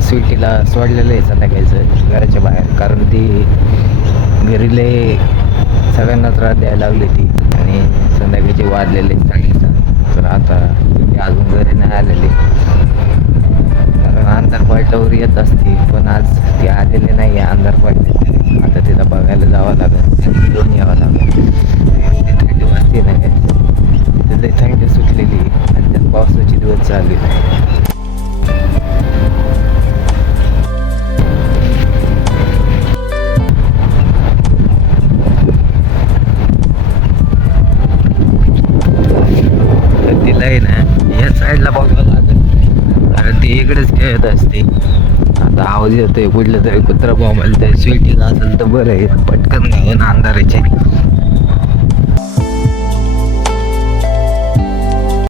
स्वीटीला सोडलेलं आहे संध्याकाळचं घराच्या बाहेर. कारण ती घरी लय सगळ्यांना त्रास द्यायला लागली ती आणि संध्याकाळचे वाजलेले साडेसात तर आता ती अजून घरी नाही आलेली. कारण अंधार पडल्यावर येत असते पण आज ती आलेली नाही आहे अंधार पडले आता तिला बघायला जावं लागेल. घेऊन यावं लागेल. थंडी वाजते नाही. काय थंडी सुटलेली आणि त्यात पावसाचे दिवस चालू आहे आहे ना या साईडला बघावं लागत कारण ती इकडेच खेळत असते. आता आवाज येतोय कुठलं तरी कुत्रा बॉम्बल तर स्वीटीला असेल तर बरं आहे. पटकन घेऊन अंधाराचे.